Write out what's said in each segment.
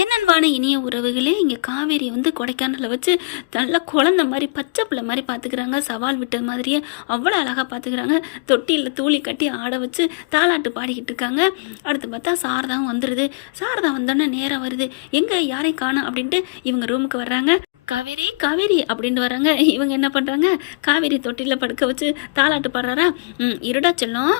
என்னன்பான இனிய உறவுகளே இங்கே காவேரி வந்து கொடைக்கானலில் வச்சு நல்லா குழந்த மாதிரி பச்சை பிள்ளை மாதிரி பார்த்துக்கிறாங்க சவால் விட்ட மாதிரியே அவ்வளோ அழகாக பார்த்துக்கிறாங்க தொட்டியில் தூளி கட்டி ஆட வச்சு தாளாட்டு பாடிக்கிட்டு இருக்காங்க. அடுத்து பார்த்தா சாரதாவும் வந்துடுது சாரதா வந்தோடனே நேரம் வருது. எங்கே யாரையும் காணும் அப்படின்ட்டு இவங்க ரூமுக்கு வர்றாங்க. காவேரி காவேரி அப்படின்ட்டு வராங்க இவங்க என்ன பண்ணுறாங்க காவேரி தொட்டியில் படுக்க வச்சு தாளாட்டு பாடுறாரா? ம் இருடா செல்லும்.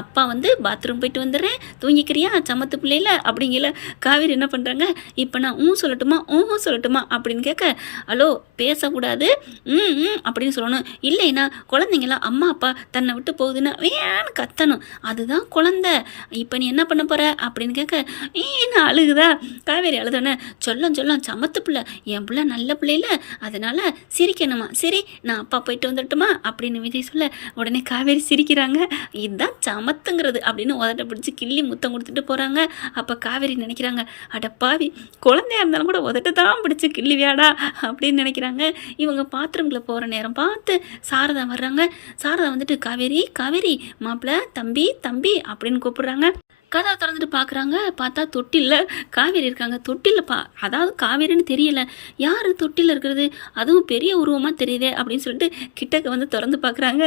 அப்பா வந்து பாத்ரூம் போயிட்டு வந்துடுறேன். தூங்கிக்கிறியா? சமத்து பிள்ளையில அப்படிங்கல காவேரி என்ன பண்ணுறாங்க இப்போ நான் ஊ சொல்லட்டுமா ஊ சொல்லட்டுமா அப்படின்னு கேட்க ஹலோ பேசக்கூடாது ம் ம் அப்படின்னு சொல்லணும். இல்லைன்னா குழந்தைங்களாம் அம்மா அப்பா தன்னை விட்டு போகுதுன்னா வேன்னு கத்தணும். அதுதான் குழந்த. இப்போ நீ என்ன பண்ண போற? அப்படின்னு கேட்க ஏன்னு அழுகுதா? காவேரி அழுதானே சொல்லம் சொல்லும் சமத்து பிள்ளை. என் பிள்ளை நல்ல பிள்ளையில. அதனால சிரிக்கணுமா? சரி நான் அப்பா போயிட்டு வந்துட்டுமா அப்படின்னு விஜய் சொல்ல உடனே காவேரி சிரிக்கிறாங்க. இதுதான் சமத்துங்கிறது அப்படின்னு உதட்ட பிடிச்சி கிள்ளி முத்தம் கொடுத்துட்டு போகிறாங்க அப்போ காவேரி நினைக்கிறாங்க அடப்பா பாவி குழந்தையா இருந்தாலும் கூட உதட்ட தான் பிடிச்சி கிள்ளிவியாடா அப்படின்னு நினைக்கிறாங்க. இவங்க பாத்ரூமில் போகிற நேரம் பார்த்து சாரதா வர்றாங்க. சாரதா வந்துட்டு காவேரி காவேரி மாப்பிள்ள தம்பி தம்பி அப்படின்னு கூப்பிடுறாங்க. கதவை திறந்துட்டு பார்க்குறாங்க பார்த்தா தொட்டிலில் காவேரி இருக்காங்க. தொட்டிலில் பா அதாவது காவேரின்னு தெரியல. யார் தொட்டிலில் இருக்கிறது? அதுவும் பெரிய உருவமாக தெரியுதே அப்படின்னு சொல்லிட்டு கிட்டக்க வந்து திறந்து பார்க்குறாங்க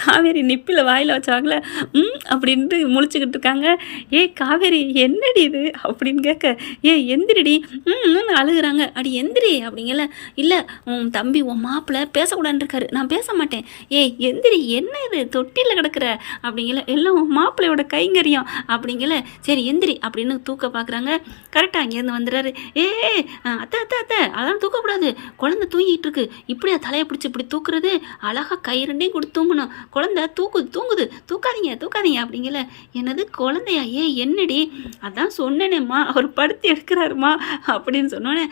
காவேரி நிப்பில் வாயில் வச்சாங்கள ம் அப்படின்ட்டு முழிச்சுக்கிட்டு இருக்காங்க. ஏ காவேரி என்னடி இது? அப்படின்னு கேட்க ஏ எந்திரிடி. ம் அழுகுறாங்க. அடி எந்திரி அப்படிங்கல இல்லை உன் தம்பி உன் மாப்பிள்ளை பேசக்கூடாதுன்னு இருக்காரு. நான் பேச மாட்டேன். ஏய் எந்திரி என்ன இது? தொட்டியில் கிடக்குற? அப்படிங்கல எல்லாம் உன் மாப்பிள்ளையோட கைங்கரியம். அப்படிங்கல. சரி எந்திரி அப்படின்னு தூக்க பார்க்குறாங்க கரெக்டாக அங்கேருந்து வந்துடுறாரு. ஏ அத்தை அத்தை அத்தை அதெல்லாம் தூக்கக்கூடாது. குழந்தை தூங்கிட்டு இருக்கு. இப்படியா தலையை பிடிச்சி இப்படி தூக்குறது? அழகாக கை ரெண்டையும் கொடுத்து தூங்கணும். குழந்தை தூக்குது தூங்குது. தூக்காதீங்க தூக்காதீங்க அப்படிங்கல. என்னது குழந்தையா? ஏ என்னடி? அதான் சொன்னேனேம்மா. அவர் படுத்து எடுக்கிறாருமா அப்படின்னு சொன்னோன்னே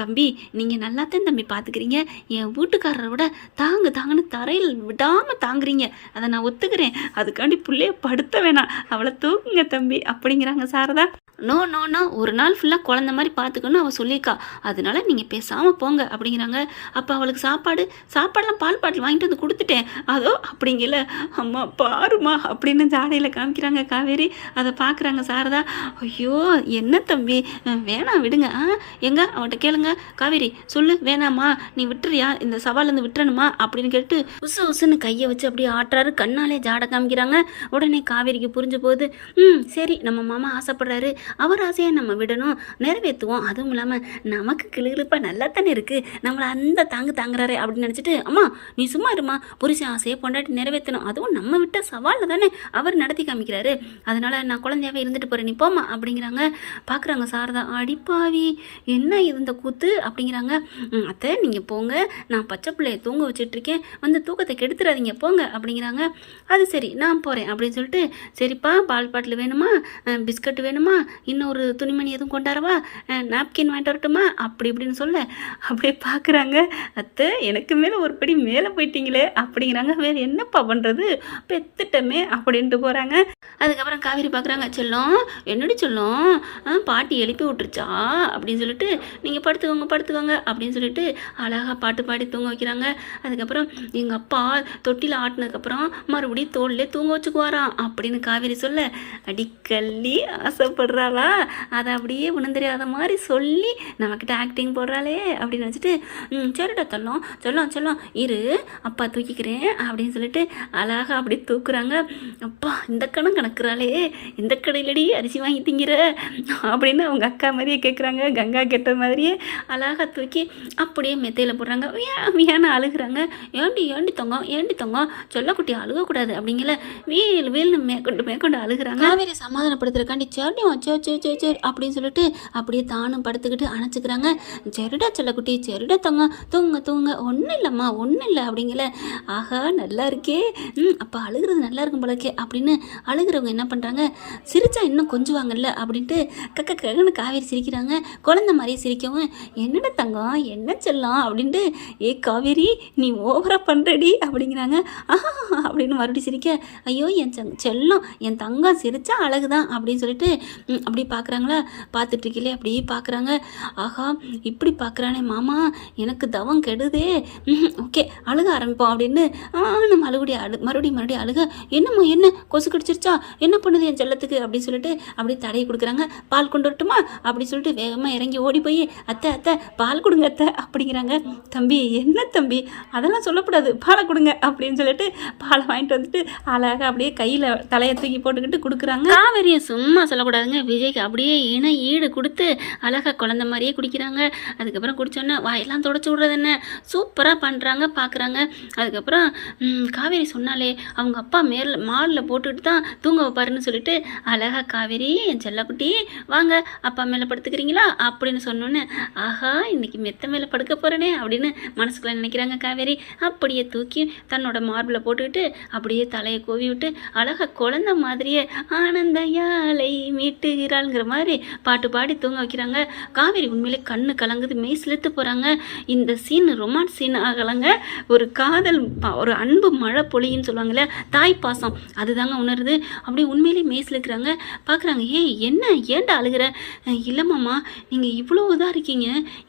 தம்பி நீங்கள் நல்லா தான் தம்பி பார்த்துக்கிறீங்க என் வீட்டுக்காரரை விட தாங்கு தாங்கன்னு தரையில் விடாமல் தாங்குறீங்க. அதை நான் ஒத்துக்கிறேன். அதுக்காண்டி பிள்ளைய படுத்த வேணாம். அவளை தூக்குங்க தம்பி அப்படிங்கிறாங்க சாரதா. நோ நோ நோ ஒரு நாள் ஃபுல்லாக குழந்த மாதிரி பார்த்துக்கணும் அவள் சொல்லியிருக்கா. அதனால நீங்கள் பேசாமல் போங்க அப்படிங்கிறாங்க. அப்போ அவளுக்கு சாப்பாடு சாப்பாடெல்லாம் பால் பாட்டில் வாங்கிட்டு வந்து கொடுத்துட்டேன். அதோ அப்படிங்கல. அம்மா பாருமா அப்படின்னு ஜாடையில் காமிக்கிறாங்க காவேரி. அதை பார்க்குறாங்க சாரதா. ஐயோ என்ன தம்பி? வேணாம் விடுங்க. ஆ எங்க? அவன்கிட்ட கேளுங்க. காவேரி சொல்லு. வேணாம்மா. நீ விட்டுறியா? இந்த சவாலேருந்து விட்டுறணுமா? அப்படின்னு கேட்டு உசு உசுன்னு கையை வச்சு அப்படியே ஆட்டுறாரு. கண்ணாலே ஜாடை காமிக்கிறாங்க. உடனே காவேரிக்கு புரிஞ்சு போகுது. ம் சரி. நம்ம மாமா ஆசைப்படுறாரு. அவர் ஆசையை நம்ம விடணும் நிறைவேற்றுவோம். அதுவும் இல்லாமல் நமக்கு கிளுகிழப்பாக நல்லா தானே இருக்குது நம்மளை அந்த தாங்கு தாங்குறாரு அப்படின்னு நினச்சிட்டு அம்மா நீ சும்மா இருமா புருஷன் ஆசையை பொண்டாட்டி நிறைவேற்றணும். அதுவும் நம்ம விட்ட சவாலில் தானே அவர் நடத்தி காமிக்கிறாரு. அதனால் நான் குழந்தையாவே இருந்துட்டு போகிறேன் நீ போமா அப்படிங்கிறாங்க. பார்க்குறாங்க சாரதா அடிப்பாவி என்ன இருந்த இந்த கூத்து? அப்படிங்கிறாங்க. அத்தை நீங்கள் போங்க. நான் பச்சை பிள்ளைய தூங்க வச்சுட்ருக்கேன். வந்து தூக்கத்தை கெடுத்துறாதீங்க. போங்க அப்படிங்கிறாங்க. அது சரி நான் போகிறேன் அப்படின்னு சொல்லிட்டு சரிப்பா பால் பாட்டில் வேணுமா? பிஸ்கட் வேணுமா? இன்னொரு துணிமணி எதுவும் கொண்டாரவா நாப்கின் வாங்கிட்டு வரட்டுமா? அப்படி இப்படின்னு சொல்ல. அப்படியே பார்க்குறாங்க அத்தை எனக்கு மேலே ஒரு படி மேலே போயிட்டீங்களே அப்படிங்கிறாங்க. வேறு என்னப்பா பண்ணுறது பெத்துட்டமே அப்படின்ட்டு போகிறாங்க அதுக்கப்புறம் காவேரி பார்க்குறாங்க செல்லம் என்னடி செல்லம்? ஆ, பாட்டி எழுப்பி விட்டுருச்சா? அப்படின்னு சொல்லிட்டு நீங்கள் படுத்துக்கோங்க படுத்துக்கோங்க அப்படின்னு சொல்லிட்டு அழகாக பாட்டு பாடி தூங்க வைக்கிறாங்க. அதுக்கப்புறம் எங்கள் அப்பா தொட்டியில் ஆட்டினதுக்கப்புறம் மறுபடியும் தோல்லே தூங்க வச்சுக்குவாராம் அப்படின்னு காவேரி சொல்ல. அடிக்கல்லி ஆசைப்படுறாளா அதை அப்படியே உணர்ந்தறியாத மாதிரி சொல்லி நம்மக்கிட்ட ஆக்டிங் போடுறாளே அப்படின்னு நினச்சிட்டு ம் சரிடா சொல்லும் சொல்லும் சொல்லம் இரு அப்பா தூக்கிக்கிறேன் அப்படின்னு சொல்லிட்டு அழகாக அப்படி தூக்குறாங்க. அப்பா இந்த கணம் கணக்குறாளே இந்த கடையிலடி அரிசி வாங்கி திங்கிற? அப்படின்னு அவங்க அக்கா மாதிரியே கேட்குறாங்க கங்கா கேட்ட மாதிரியே அழகாக தூக்கி அப்படியே மெத்தையில் போடுறாங்க. ஏன் வியான்னு அழுகுறாங்க. ஏண்டி ஏண்டி தொங்கம் ஏண்டி தங்கம்? சொல்லக்குட்டி அழுகக்கூடாது அப்படிங்கிற வீல் வீல்னு மேற்கொண்டு மேற்கொண்டு அழுகுறாங்க. காவேரி சமாதானப்படுத்துறக்காண்டி சரி சரி சரி சரி அப்படின்னு சொல்லிட்டு அப்படியே தானும் படுத்துக்கிட்டு அணைச்சிக்கிறாங்க. சரிடா செல்லக்குட்டி சரிடா தொங்க தூங்க தூங்க. ஒன்றும் இல்லைம்மா ஒன்றும் இல்லை அப்படிங்கல. ஆஹா நல்லா இருக்கே. ம் அப்போ அழுகிறது நல்லா இருக்கும் போலக்கே அப்படின்னு அழுகிறவங்க என்ன பண்ணுறாங்க சிரிச்சா இன்னும் கொஞ்சுவாங்கல்ல அப்படின்ட்டு கக்க ககன்னு காவேரி சிரிக்கிறாங்க. குழந்த மாதிரியே சிரிக்கவும் என்னடா தங்கம் என்ன செல்லம்? அப்படின்ட்டு ஏ காவேரி நீ ஓவராக பண்ணுறடி அப்படிங்கிறாங்க. ஆஹா அப்படின்னு மறுபடியும் சிரிக்க ஐயோ என் செல்லம் என் தங்கம் சிரிச்சா அழகுதான் அப்படின்னு சொல்லிட்டு அப்படி பார்க்குறாங்களா பார்த்துட்டு இருக்கீங்களே அப்படியே பார்க்குறாங்க ஆஹா இப்படி பார்க்குறானே மாமா எனக்கு தவம் கெடுதே. ஓகே அழுக ஆரம்பிப்போம் அப்படின்னு ஆ மறுபடியும் அழு மறுபடியும் மறுபடியும் அழுக. என்னம்மா என்ன? கொசு கடிச்சிருச்சா? என்ன பண்ணுது என் செல்லத்துக்கு? அப்படின்னு சொல்லிட்டு அப்படியே தடையை கொடுக்குறாங்க. பால் கொண்டு வரட்டுமா? அப்படி சொல்லிட்டு வேகமாக இறங்கி ஓடி போய் அத்தை அத்தை பால் கொடுங்க அத்தை அப்படிங்கிறாங்க. தம்பி என்ன தம்பி? அதெல்லாம் சொல்லக்கூடாது. பாலை கொடுங்க அப்படின்னு சொல்லிட்டு பாலை வாங்கிட்டு வந்துட்டு அழகாக அப்படியே கையில் தலையை தூக்கி போட்டுக்கிட்டு கொடுக்குறாங்க. காவேரியை சும்மா சொல்லக்கூடாதுங்க. விஜய்க்கு அப்படியே இன ஈடு கொடுத்து அழகாக குழந்த மாதிரியே குடிக்கிறாங்க. அதுக்கப்புறம் குடித்தோன்னே வாயெல்லாம் தொடச்சி விட்றது என்ன? சூப்பராக பண்ணுறாங்க பார்க்குறாங்க அதுக்கப்புறம் காவேரி சொன்னாலே அவங்க அப்பா மேல் மாலில் போட்டுட்டு தான் தூங்க வைப்பாருன்னு சொல்லிட்டு அழகா காவேரி என் செல்லக்குட்டி வாங்க அப்பா மேலே படுத்துக்கிறீங்களா? அப்படின்னு சொன்னோன்னே ஆஹா இன்னைக்கு மெத்த மேலே படுக்க போகிறேனே அப்படின்னு மனசுக்குள்ள நினைக்கிறாங்க காவேரி. அப்படியே தூக்கி தன்னோட மார்பில் போட்டுக்கிட்டு அப்படியே தலையை கோவி விட்டு அழகா குழந்த மாதிரியே ஆனந்த யாழை செய்கிறாள்ங்கிற மாதிரி பாட்டு பாடி தூங்க வைக்கிறாங்க. காவேரி உண்மையிலே கண்ணு கலங்குது மெய் சிலுத்து போகிறாங்க இந்த சீன் ரொமான்ஸ் சீன் ஆகலைங்க. ஒரு காதல் ஒரு அன்பு மழை பொழின்னு சொல்லுவாங்கள்ல தாய் பாசம் அதுதாங்க உணருது. அப்படியே உண்மையிலே மெய் செலுக்கிறாங்க பார்க்குறாங்க ஏய் என்ன? ஏன்டா அழுகிற? இல்லைம்மாம்மா நீங்கள் இவ்வளோ இதாக இருக்கீங்க.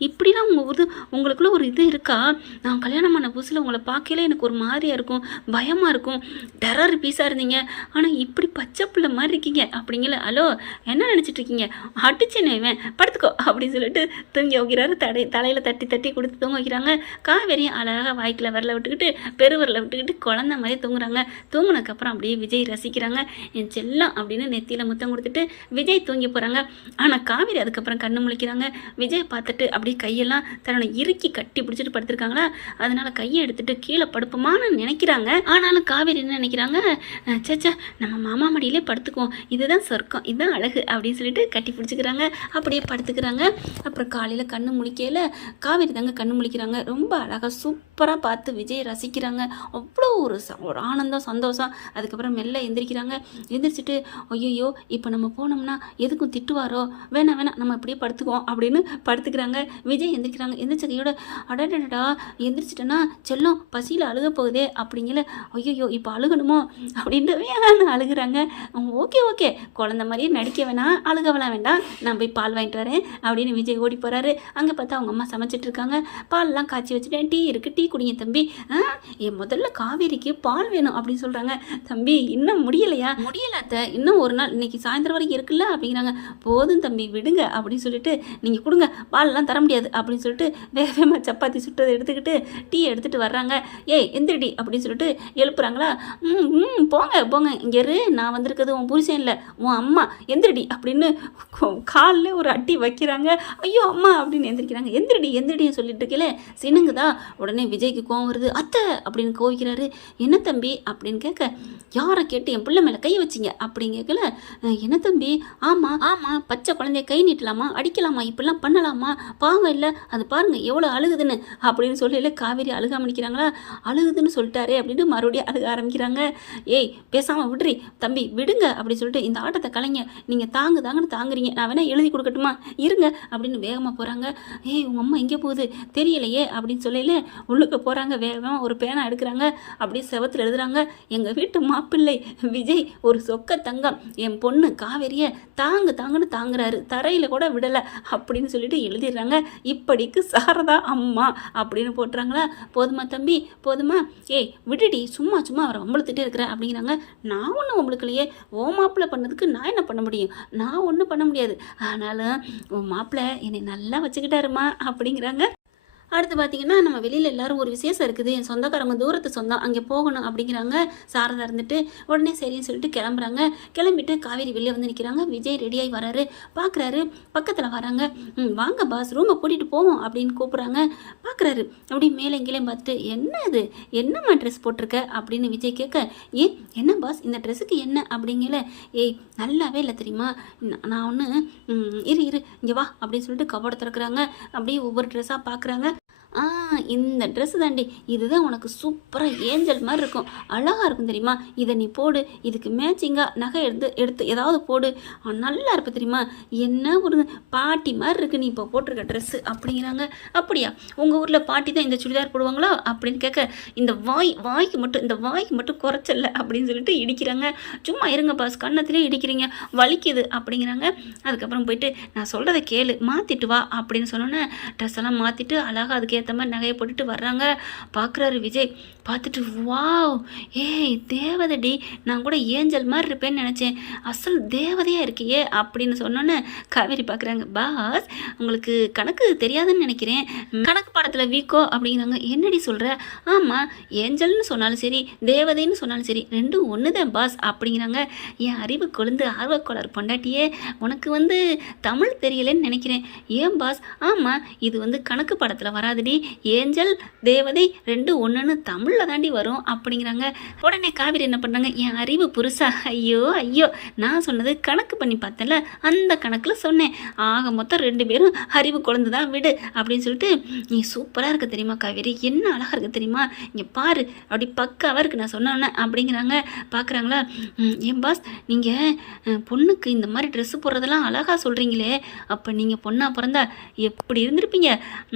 இப்படிலாம் உங்கள் இது உங்களுக்குள்ள ஒரு இது இருக்கா? நான் கல்யாணம் பண்ண புதுசில் உங்களை பார்க்கல எனக்கு ஒரு மாதிரியாக இருக்கும் பயமாக இருக்கும். டெரர் பீஸாக இருந்தீங்க. ஆனால் இப்படி பச்சை பிள்ளை மாதிரி இருக்கீங்க. அப்படிங்கல ஹலோ என்ன நினச்சிட்டு இருக்கீங்க அடிச்சு இவன். படுத்துக்கோ. அப்படின்னு சொல்லிட்டு தூங்கி வைக்கிறாரு தடை தலையில் தட்டி தட்டி கொடுத்து தூங்க வைக்கிறாங்க. காவேரியும் அழகாக வாய்க்கில் வரல விட்டுக்கிட்டு பெருவரில் விட்டுக்கிட்டு குழந்த மாதிரி தூங்குறாங்க. தூங்கினதுக்கப்புறம் அப்படியே விஜய் ரசிக்கிறாங்க. என் செல்லம் அப்படின்னு நெத்தியில் முத்தம் கொடுத்துட்டு விஜய் தூங்கி போகிறாங்க ஆனால் காவேரி அதுக்கப்புறம் கண்ணு முழிக்கிறாங்க. விஜய் பார்த்துட்டு அப்படியே கையெல்லாம் தன்னோட இறுக்கி கட்டி பிடிச்சிட்டு படுத்திருக்காங்களா? அதனால கையை எடுத்துட்டு கீழே படுப்போமான்னு நினைக்கிறாங்க. ஆனாலும் காவேரி என்ன நினைக்கிறாங்க? அஹ் நம்ம மாமா மடியிலே படுத்துக்குவோம். இதுதான் சொர்க்கம். இதுதான் அழகு. அப்படின்னு சொல்லிட்டு கட்டி பிடிச்சிக்கிறாங்க. அப்படியே படுத்துக்கிறாங்க. அப்புறம் காலையில் கண்ணு முழிக்கையில் காவேரி தாங்க கண்ணு முழிக்கிறாங்க. ரொம்ப அழகாக சூப்பராக பார்த்து விஜய் ரசிக்கிறாங்க. அவ்வளோ ஒரு ச- ஒரு ஆனந்தம் சந்தோஷம். அதுக்கப்புறம் மெல்ல எந்திரிக்கிறாங்க. எந்திரிச்சிட்டு ஐயோ இப்போ நம்ம போனோம்னா எதுக்கும் திட்டுவாரோ? வேணாம் வேணாம் நம்ம அப்படியே படுத்துக்குவோம் அப்படின்னு படுத்துக்கிறாங்க. விஜய் எந்திரிக்கிறாங்க. எந்திரிச்சதையோட அடடடா எந்திரிச்சிட்டேன்னா செல்லம் பசியில் அழுக போகுதே அப்படிங்கல ஐயோ இப்போ அழுகணுமோ? அப்படின்ட்டு வேணான்னு அழுகுறாங்க. Okay okay. குழந்த மாதிரியே நடிக்க வேணாம். அழுகவெல்லாம் வேண்டாம். நான் போய் பால் வாங்கிட்டு வரேன் அப்படின்னு விஜய் ஓடி போகிறாரு அங்கே பார்த்தா அவங்க அம்மா சமைச்சிட்டு இருக்காங்க. பால்லாம் காய்ச்சி வச்சுட்டேன். டீ இருக்கு டீ குடிங்க தம்பி. ஆ என் முதல்ல காவேரிக்கு பால் வேணும் அப்படின்னு சொல்கிறாங்க தம்பி இன்னும் முடியலையா? முடியல அத்தை. இன்னும் ஒரு நாள் இன்னைக்கு சாயந்தரம் வரைக்கும் இருக்குல்ல அப்படிங்கிறாங்க. போதும் தம்பி விடுங்க அப்படின்னு சொல்லிட்டு நீங்கள் கொடுங்க பால்லாம் தர முடியாது அப்படின்னு சொல்லிட்டு வேக வேகமாக சப்பாத்தி சுட்டதை எடுத்துக்கிட்டு டீ எடுத்துகிட்டு வர்றாங்க. ஏய் எந்திரடி அப்படின்னு சொல்லிட்டு எழுப்புறாங்களா? ம் ம் போங்க போங்க. இங்கே இரு நான் வந்திருக்கிறது உன் புருஷன் இல்லை உன் அம்மா. எந்திரடி அப்படின்னு காலில் ஒரு அட்டி வைக்கிறாங்க. ஐயோ அம்மா அப்படின்னு எந்திரிக்கிறாங்க. எந்திரடி எந்திரடின்னு சொல்லிட்டு இருக்கல சினுங்குதா உடனே விஜய்க்கு கோவம் வருது. அத்தை அப்படின்னு கோவிக்கிறாரு. என்ன தம்பி அப்படின்னு கேட்க யாரை கேட்டு என் பிள்ளை மேலே கை வச்சிங்க? அப்படின்னு கேட்கல என்ன தம்பி? ஆமாம் ஆமாம் பச்சை குழந்தைய கை நீட்டலாமா? அடிக்கலாமா? இப்படிலாம் பண்ணலாமா? பாவம் இல்லை. அது பாருங்கள் எவ்வளோ அழுகுதுன்னு. அப்படின்னு சொல்லல காவேரி அழுகாம நிற்கிறாங்களா அழுகுதுன்னு சொல்லிட்டாரே அப்படின்னு மறுபடியும் அழுக ஆரம்பிக்கிறாங்க. ஏய் பேசாமல் விடுறி. தம்பி விடுங்க அப்படின்னு சொல்லிட்டு இந்த ஆட்டத்தை கலைங்க. நீங்கள் தாங்கு தாங்கன்னு தாங்குறீங்க. நான் வேணா எழுதி கொடுக்கட்டுமா? இருங்க. அப்படின்னு வேகமாக போகிறாங்க ஏய் உங்கள் அம்மா எங்கே போகுது? தெரியலையே அப்படின்னு சொல்லல உள்ளுக்கு போகிறாங்க வேகமாக ஒரு பேனா எடுக்கிறாங்க. அப்படியே செவத்தில் எழுதுறாங்க. எங்கள் வீட்டு மாப்பிள்ளை விஜய் ஒரு சொக்க தங்கம். என் பொண்ணு காவேரியை தாங்கு தாங்குன்னு தாங்குறாரு. தரையில் கூட விடலை. அப்படின்னு சொல்லிட்டு எழுதிடுறாங்க. இப்படிக்கு சாரதா அம்மா அப்படின்னு போட்டுறாங்களா. போதுமா தம்பி? போதுமா? ஏய் விடுடி. சும்மா சும்மா அவரை வம்பளத்துட்டே இருக்கிறேன் அப்படிங்கிறாங்க. நான் ஒன்றும் வம்பளுக்கலையே. ஓ மாப்பிள்ளை பண்ணதுக்கு நான் என்ன பண்ண முடியும்? நான் ஒன்றும் பண்ண முடியாது. ஆனாலும் உன் மாப்பிள்ளை என்னை நல்லா வச்சுக்கிட்டாருமா அப்படிங்கிறாங்க. அடுத்து பார்த்தீங்கன்னா நம்ம வெளியில் எல்லாரும் ஒரு விசேஷம் இருக்குது. என் சொந்தக்காரங்க தூரத்து சொந்தம் அங்கே போகணும் அப்படிங்கிறாங்க. சாரதா இருந்துட்டு உடனே சரின்னு சொல்லிட்டு கிளம்புறாங்க. கிளம்பிட்டு காவேரி வெளியே வந்து நிற்கிறாங்க விஜய் ரெடியாகி வராரு. பார்க்குறாரு பக்கத்தில் வராங்க. ம் வாங்க பாஸ் ரூமை கூட்டிகிட்டு போவோம் அப்படின்னு கூப்பிட்றாங்க. பார்க்குறாரு அப்படி மேலே கீழே பார்த்துட்டு என்ன இது? என்னம்மா ட்ரெஸ் போட்டிருக்க? அப்படின்னு விஜய் கேட்க ஏ என்ன பாஸ் இந்த ட்ரெஸ்ஸுக்கு என்ன? அப்படிங்கல ஏய் நல்லாவே இல்லை தெரியுமா? நான் ஒன்று இரு இரு இங்கே வா அப்படின்னு சொல்லிட்டு கபோர்டை திறக்கிறாங்க. அப்படியே ஒவ்வொரு ட்ரெஸ்ஸாக பார்க்குறாங்க ஆ இந்த ட்ரெஸ் தாண்டி இதுதான் உனக்கு சூப்பராக ஏஞ்சல் மாதிரி இருக்கும். அழகாக இருக்கும் தெரியுமா? இதை நீ போடு இதுக்கு மேட்சிங்காக நகை எடுத்து எடுத்து ஏதாவது போடு. நல்லா இருப்ப தெரியுமா? என்ன ஒரு பாட்டி மாதிரி இருக்கு நீ இப்போ போட்டிருக்க ட்ரெஸ்ஸு அப்படிங்கிறாங்க. அப்படியா? உங்கள் ஊரில் பாட்டி தான் இந்த சுடிதார் போடுவாங்களோ? அப்படின்னு கேட்க இந்த வாய் வாய்க்கு மட்டும் இந்த வாய்க்கு மட்டும் குறைச்சல அப்படின்னு சொல்லிட்டு இடிக்கிறாங்க. சும்மா இருங்க பாஸ் கண்ணத்திலே இடிக்கிறீங்க. வலிக்குது அப்படிங்கிறாங்க. அதுக்கப்புறம் போயிட்டு நான் சொல்கிறத கேளு மாற்றிட்டு வா அப்படின்னு சொன்னோன்னே ட்ரெஸ் எல்லாம் மாற்றிட்டு அழகாக அதுக்கேற்ற மாதிரி நகையை போட்டுட்டு வர்றாங்க. பார்க்குறாரு விஜய். பார்த்துட்டு வாவ் ஏய் தேவதடி நான் கூட ஏஞ்சல் மாதிரி இருப்பேன்னு நினச்சேன். அசல் தேவதையாக இருக்கியே அப்படின்னு சொன்னோன்னே காவேரி பார்க்குறாங்க பாஸ் உங்களுக்கு கணக்கு தெரியாதுன்னு நினைக்கிறேன். கணக்கு பாடத்தில் வீக்கோ? அப்படிங்கிறாங்க. என்னடி சொல்கிற ஆமாம் ஏஞ்சல்னு சொன்னாலும் சரி தேவதைன்னு சொன்னாலும் சரி ரெண்டும் ஒன்று தான் பாஸ் அப்படிங்கிறாங்க. என் அறிவு கொழுந்து ஆர்வக்கோளர் பொண்டாட்டியே உனக்கு வந்து தமிழ் தெரியலன்னு நினைக்கிறேன். ஏன் பாஸ்? ஆமாம் இது வந்து கணக்கு படத்தில் வராதுடி ஏஞ்சல் தேவதை ரெண்டு ஒன்றுன்னு தமிழில் தாண்டி வரும் அப்படிங்கிறாங்க. உடனே காவிரி என்ன பண்ணாங்க? என் அறிவு புருஷா. ஐயோ ஐயோ. நான் சொன்னது கணக்கு பண்ணி பார்த்தல அந்த கணக்கில் சொன்னேன். ஆக மொத்தம் ரெண்டு பேரும் அறிவு குழந்தை தான் விடு அப்படின்னு சொல்லிட்டு நீ சூப்பராக இருக்க தெரியுமா காவேரி? என்ன அழகாக இருக்குது தெரியுமா? இங்கே பாரு. அப்படி பக்காவாக இருக்குது நான் சொன்னோன்னே அப்படிங்கிறாங்க. பார்க்குறாங்களா? ஏன் பாஸ் நீங்கள் பொண்ணுக்கு இந்த மாதிரி ட்ரெஸ்ஸு போடுறதெல்லாம் அழகாக சொல்கிறீங்களே அப்போ நீங்கள் பொண்ணாக பிறந்தா எப்படி இருந்திருப்பீங்க?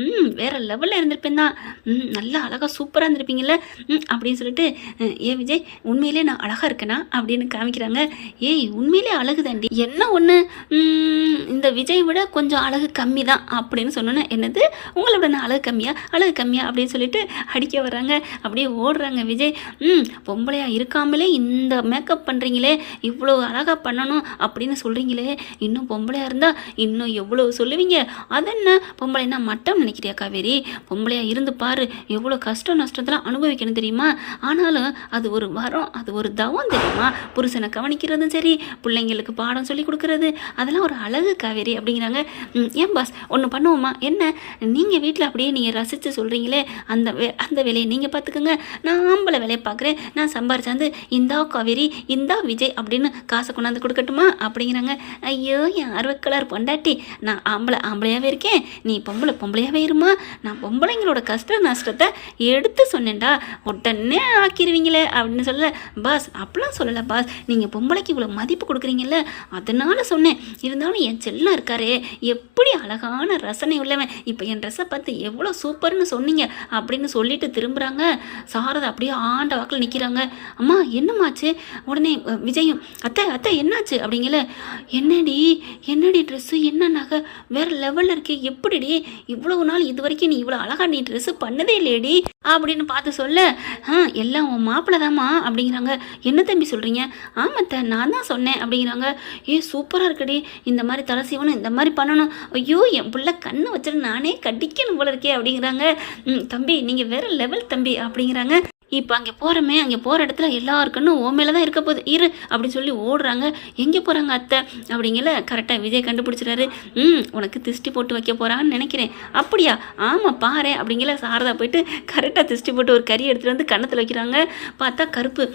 ம் வேறு லெவலில் இருந்திருப்பேன் தான். ம் நல்லா அழகாக சூப்பராக இருந்திருப்பீங்கல்ல. ம் அப்படின்னு சொல்லிட்டு ஏ விஜய் உண்மையிலே நான் அழகாக இருக்கேனா? அப்படின்னு காமிக்கிறாங்க. ஏய் உண்மையிலே அழகு தாண்டி என்ன ஒன்று இந்த விஜய் விட கொஞ்சம் அழகு கம்மி தான் அப்படின்னு சொன்னோன்னே என்னது? உங்களோட நான் அழகு கம்மியா? அழகு கம்மியா? அப்படின்னு சொல்லிட்டு அடிக்க வர்றாங்க. அப்படியே ஓடுறாங்க விஜய். ம் பொம்பளையாக இருக்காமலே இந்த மேக்கப் பண்ணுறீங்களே இவ்வளோ அழகாக பண்ணணும் அப்படின்னு சொல்கிறீங்களே இன்னும் பொம்பளையாக இருந்தால் இன்னும் எவ்வளோ சொல்லுவீங்க? அது என்ன பொம்பளைன்னா மட்டம் நினைக்கிறியா காவேரி? பொம்பளையாக இருந்து பாரு எவ்வளோ கஷ்டம் நஷ்டத்தெல்லாம் அனுபவிக்கணும் தெரியுமா? ஆனாலும் அது ஒரு வரம் அது ஒரு தவம் தெரியுமா? புருஷனை கவனிக்கிறதும் சரி பிள்ளைங்களுக்கு பாடம் சொல்லி கொடுக்கறது அதெல்லாம் ஒரு அழகு காவேரி அப்படிங்கிறாங்க. ஏன் பாஸ் ஒன்று பண்ணுவோமா? என்ன? நீங்கள் வீட்டில் அப்படியே நீங்கள் ரசித்து சொல்கிறீங்களே அந்த வே அந்த வேலையை நீங்கள் பார்த்துக்கோங்க நான் ஆம்பளை வேலையை பார்க்குறேன் நான் சம்பாரிச்சாந்து இந்தா காவேரி இந்தா விஜய் அப்படின்னு காசை கொண்டாந்து கொடுக்கட்டுமா? அப்படிங்கிறாங்க. ஐயோ என் அறுவக்கலர் பொண்டாட்டி. நான் ஆம்பளை ஆம்பளையாகவே இருக்கேன். நீ பொம்பளை பொம்பளையாகவே இருமா? நான் பொம்பளைங்களோட கஷ்ட நஷ்டத்தை எடுத்து சொன்னேன்டா உடனே ஆக்கிடுவீங்களே அப்படின்னு சொல்ல பாஸ் அப்படிலாம் சொல்லலை பாஸ். நீங்கள் பொம்பளைக்கு இவ்வளோ மதிப்பு கொடுக்குறீங்கல்ல அதனால சொன்னேன். இருந்தாலும் என் செல்லம் இருக்காரே எப்படி அழகான ரசனை உள்ளவன். இப்போ என் ட்ரெஸ்ஸை பார்த்து எவ்வளோ சூப்பர்னு சொன்னீங்க அப்படின்னு சொல்லிட்டு திரும்புகிறாங்க சாரதா அப்படியே ஆண்ட வாக்கில் நிற்கிறாங்க அம்மா என்னம்மாச்சு? உடனே விஜயும் அத்தை அத்தை என்னாச்சு? அப்படிங்கல என்னடி என்னடி ட்ரெஸ்ஸு என்ன நகை? வேறு லெவலில் இருக்கே எப்படிடி? இவ்வளவு நாள் இது வரைக்கும் நீ இவ்வளோ அழகா நீ ட்ரெஸ்ஸு பண்ணதே இல்லையடி அப்படின்னு பார்த்து சொல்ல ஆ எல்லாம் உன் மாப்பிள்ளை தாம்மா அப்படிங்கிறாங்க. என்ன தம்பி சொல்கிறீங்க ஆமாத்த நான் தான் சொன்னேன் அப்படிங்கிறாங்க. ஏ சூப்பராக இருக்கடி. இந்த மாதிரி தலை சீவனும் இந்த மாதிரி பண்ணணும். ஐயோ என் பிள்ளை கண்ணை வச்சுட்டு நானே கடிக்கணும் போல இருக்கே அப்படிங்கிறாங்க. ம் தம்பி நீங்கள் வேற லெவல் தம்பி அப்படிங்கிறாங்க. இப்போ அங்கே போகிறோமே அங்கே போகிற இடத்துல எல்லாருக்குன்னு ஓ மேலே தான் இருக்க போகுது. இரு அப்படின்னு சொல்லி ஓடுறாங்க. எங்கே போகிறாங்க அத்தை? அப்படிங்கல கரெக்டாக விஜய் கண்டுபிடிச்சிட்டாரு ம் உனக்கு திஷ்டி போட்டு வைக்க போகிறான்னு நினைக்கிறேன். அப்படியா? ஆமாம் பாரு அப்படிங்கல சாரதா போயிட்டு கரெக்டாக திஷ்டி போட்டு ஒரு கறி எடுத்துகிட்டு வந்து கண்ணத்தில் வைக்கிறாங்க. பார்த்தா கருப்பு.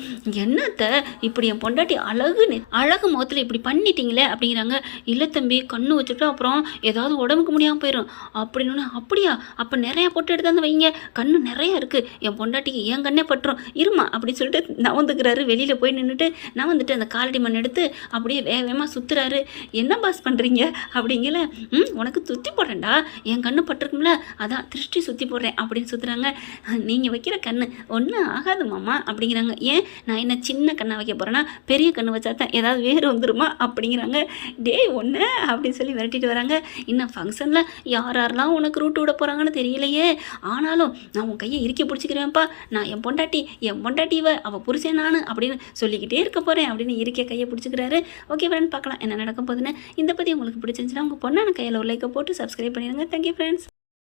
என்னத்த இப்படி என் பொண்டாட்டி அழகு அழகு முகத்தில் இப்படி பண்ணிட்டீங்களே அப்படிங்கிறாங்க. இல்லை தம்பி கண்ணு வச்சுட்டு அப்புறம் ஏதாவது உடம்புக்கு முடியாமல் போயிடும் அப்படின்னு அப்படியா? அப்போ நிறையா போட்டு எடுத்தாந்து வைங்க. கண்ணு நிறையா இருக்குது என் பொண்டாட்டிக்கு என் கண்ணே பட்டுரும் இருமா அப்படின்னு சொல்லிட்டு நவந்துக்கிறாரு. வெளியில் போய் நின்றுட்டு நான் வந்துட்டு அந்த காலடி மண் எடுத்து அப்படியே வேக வேகமாக சுற்றுறாரு என்ன பாஸ் பண்ணுறீங்க அப்படிங்கல ம் உனக்கு சுற்றி போடுறேன்டா. என் கண்ணு பட்டிருக்கும்ல அதான் திருஷ்டி சுற்றி போடுறேன் அப்படின்னு சுற்றுறாங்க நீங்கள் வைக்கிற கண்ணு ஒன்றும் ஆகாது மாமா அப்படிங்கிறாங்க. ஏன்? நான் என்ன சின்ன கண்ணை வைக்க போகிறேன்னா பெரிய கண்ணு வச்சா தான் ஏதாவது வேறு வந்துருமா? அப்படிங்கிறாங்க. டேய் ஒன்று அப்படின்னு சொல்லி விரட்டிட்டு வராங்க. இன்னும் ஃபங்க்ஷனில் யார் யாரெல்லாம் உனக்கு ரூட்டு விட போகிறாங்கன்னு தெரியலையே. ஆனாலும் நான் உன் கையை இறுக்கி பிடிச்சிக்கிறேன்ப்பா. நான் என் பொண்ணு பொண்டாட்டி என் பொண்டாட்டிவை அவள் புருஷன் நான் அப்படின்னு சொல்லிக்கிட்டே இருக்க போகிறேன் அப்படின்னு இருக்கே கையை பிடிச்சிக்கிறாரு. ஓகே ஃப்ரெண்ட் பார்க்கலாம். என்ன நடக்கும் போதுன்னு இந்த பற்றி உங்களுக்கு பிடிச்சிருந்துச்சுன்னா உங்கள் பொண்ணான கையில் ஒரு லைக்கை போட்டு சப்ஸ்கிரைப் பண்ணிடுங்க. Thank you friends